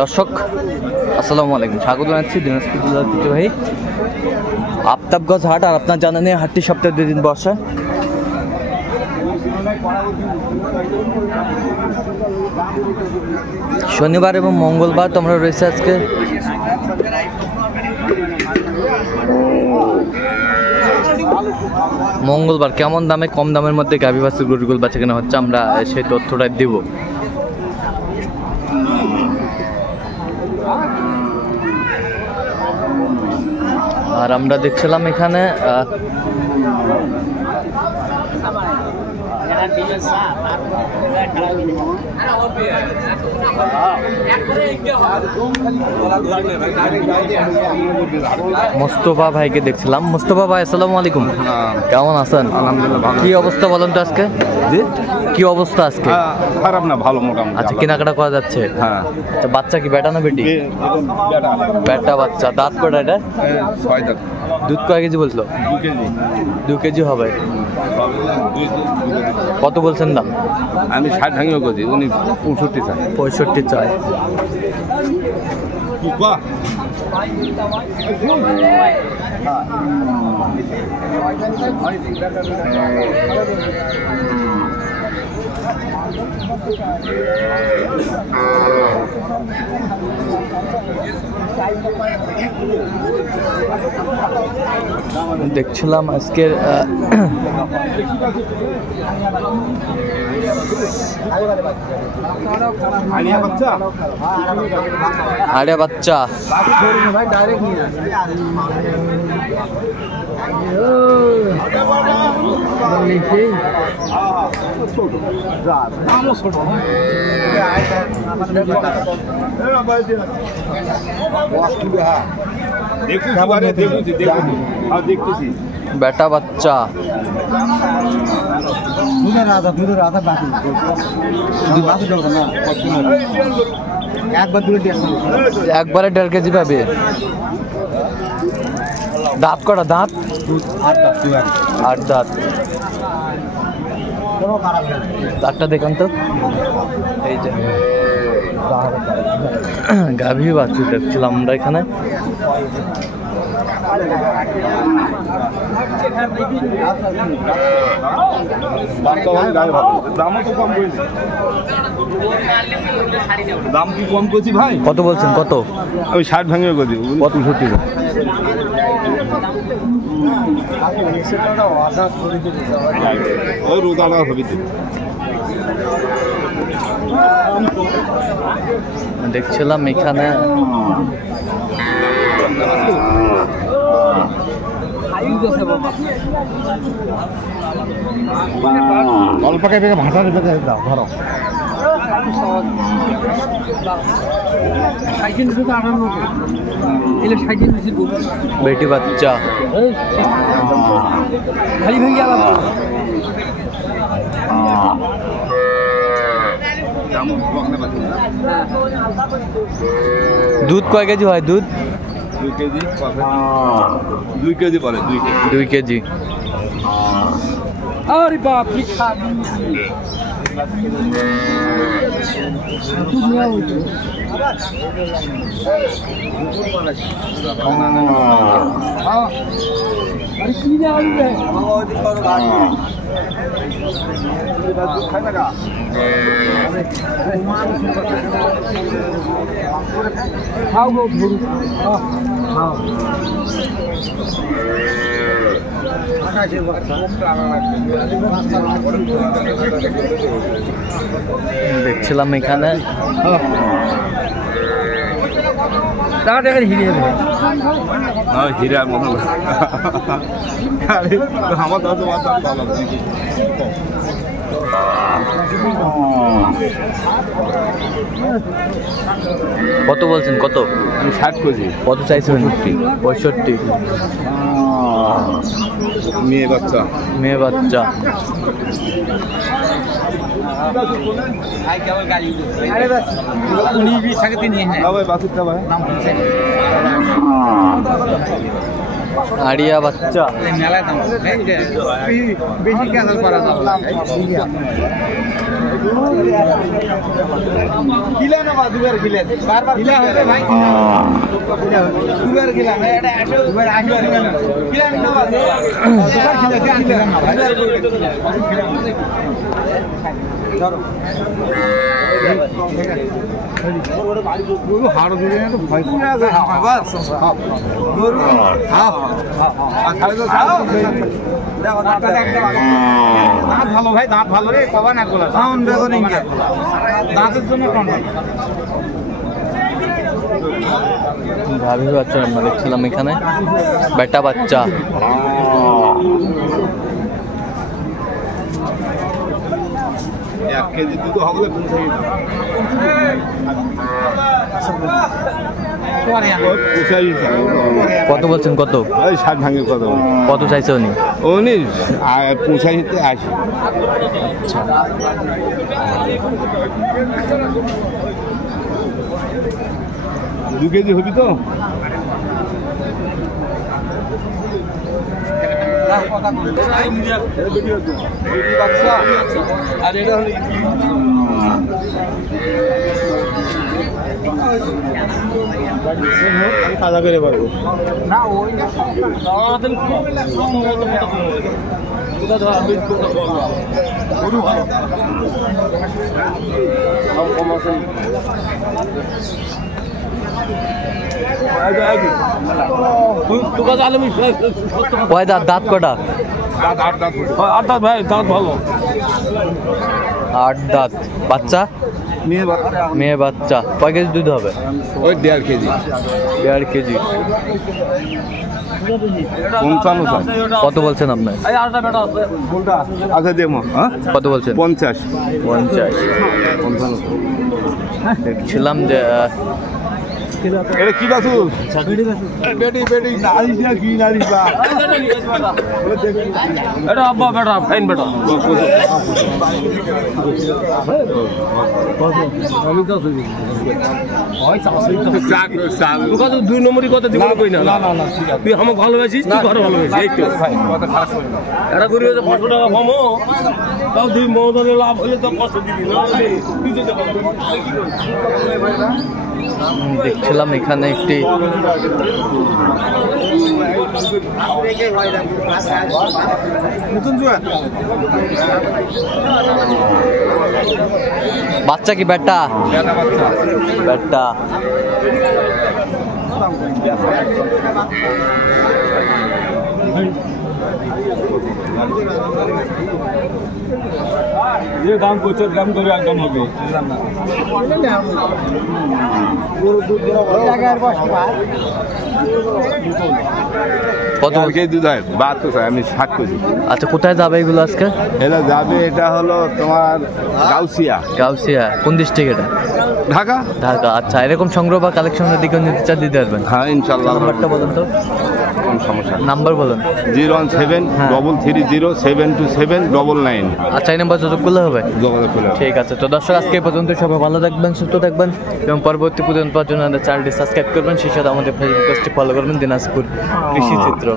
দর্শক আসসালামু আলাইকুম, স্বাগত জানাচ্ছি দিনাজপুর জেলার ঐতিহ্যবাহী আফতাবগঞ্জ হাট। আর আপনার জানা নেই হাটটি সপ্তাহে 2 দিন বসে। শনিবার এবং মঙ্গলবার তোমরা রয়েছে আজকে। মঙ্গলবার কেমন দামে কম দামের মধ্যে গাভী বাছুর গরুগুলো বাচ্চা কেনা হচ্ছে, আমরা সেই তথ্যটা দিব। আর আমরা দেখছিলাম এখানে মোস্তফা ভাইকে দেখছিলাম। মোস্তফা ভাই আসসালামু আলাইকুম, কেমন আছেন? আলহামদুলিল্লাহ। কি অবস্থা বলেন তো আজকে? কি অবস্থা আজকে? খারাপ না, ভালো মোটামুটি। আচ্ছা, কেনাকাটা করা যাচ্ছে? হ্যাঁ। আচ্ছা, বাচ্চা কি বেটা না বেটি? বেটা বাচ্চা। দাঁত কটা এটা? 6 দাঁত। দুধ কয় কেজি বলছো? 2 কেজি। 2 কেজি হবে। কত বলছেন দাম? আমি 60 ভাঙিও কেজি, উনি 65 চায়। 65 চায়। দেখছিলাম আজকের আরে বাচ্চা বেটা বাচ্চা। একবারে 1.5 কেজি পাবে। দাঁত কটা? দাঁত 8 দাঁত। দাঁতটা দেখান তো। এই যে গাভী বাছুর দেখছিলাম আমরা এখানে। দাম কি কম করছি ভাই? কত বলছেন? কত? আমি 60 ভাঙিও কেজি, 65 চায়। ওই রোদাটা হবে। দেখছিলাম এখানে অল্প টাকা ভাষা দাও ধরো। বেটি বাচ্চা। দুধ কয় কেজি হয়? দুধ 2 কেজি। 2 কেজি বলে। 2 কেজি। আরে বাপ রে, দেখছিলাম এখানে হীরা মনে হয় আমার দাদু কত বলছেন? কত? 60 কেজি। কত চাইছেন? 65। মেয়ে বাচ্চা। মেয়ে বাচ্চা। আড়িয়া বাচ্চা বেশি ক্যান্সেল করা যাবে কিলা না বা দুবার কিলা বারবার কিলা হচ্ছে ভাই দুবার কিলা না এটা দুবার আগে কিলা না বা দুবার কিলা কে আনছিলাম না ভাই ধরো গরু হাড় ধরে না তো ভয় করে আছে হ্যাঁ বাস গরু হ্যাঁ হ্যাঁ খালি তো দেখো দাঁত ভালো ভাই দাঁত ভালো রে কবা না গোলা সাউন্ড দেখো ইনকে দাঁতের জন্য কোন গাভী বাচ্চা আমরা দেখছিলাম এখানে বেটা বাচ্চা এক কেজি দুধ হবে কত বলছেন কত 60 ভাঙে কত কত চাইছে উনি 85 80 2 কেজি হবি তো আর এটা হলো তাজা করে পারবো না ওই না কয় দাঁত দাঁত কটা আট দাঁত ভাই দাঁত ভালো 8 দাঁত বাচ্চা মেয়ে বাচ্চা কয় কেজি দুধ হবে ওই 1.5 কেজি 1.5 কেজি 55 কত বলছেন আপনার আচ্ছা দেবো হ্যাঁ কত বলছেন 50 দেখছিলাম যে এটা কি বাসু বেটি বেটি নারিশ না কি নারিশ বা এটা আব্বা বেটা ফাইন বেটা আমি তো কত 2 নম্বরই কথা জীবনে কই না না না তুই আমাকে ভালোবাসিস তুই ঘরে ভালোবাসিস এই তো এটা করি 500 টাকা কমো তাও দুই মহদানের লাভ হলে তো 500 দিবি না তুই যেতে পারবি দেখছিলাম এখানে একটি বাচ্চা কি বেটা বেটা যে দাম করছে দাম করে একদম হবে কত কেজি দুধ হয় 72 আমি 60 কেজি আচ্ছা কোথায় যাবে এগুলো আজকে এটা যাবে এটা হলো তোমার গাউসিয়া কোন ডিস্ট্রিক্ট এটা ঢাকা ঢাকা আচ্ছা এরকম সংগ্রহ বা কালেকশনের দিকে নিতে চান দিতে পারবেন হ্যাঁ ইনশাআল্লাহ নাম্বারটা বলুন তো কোন সমস্যা নাম্বার বলুন 017330799 আচ্ছা এই নাম্বার যোগাযোগ করলে হবে যোগাযোগ করে ঠিক আছে তো দর্শক আজকে এই পর্যন্ত সবাই ভালো থাকবেন সুস্থ থাকবেন এবং পরবর্তী পর্যন্ত পাওয়ার জন্য আমাদের চ্যানেলটি সাবস্ক্রাইব করবেন সেই সাথে আমাদের ফেসবুক পেজটি ফলো করবেন দিনাজপুর কৃষি চিত্র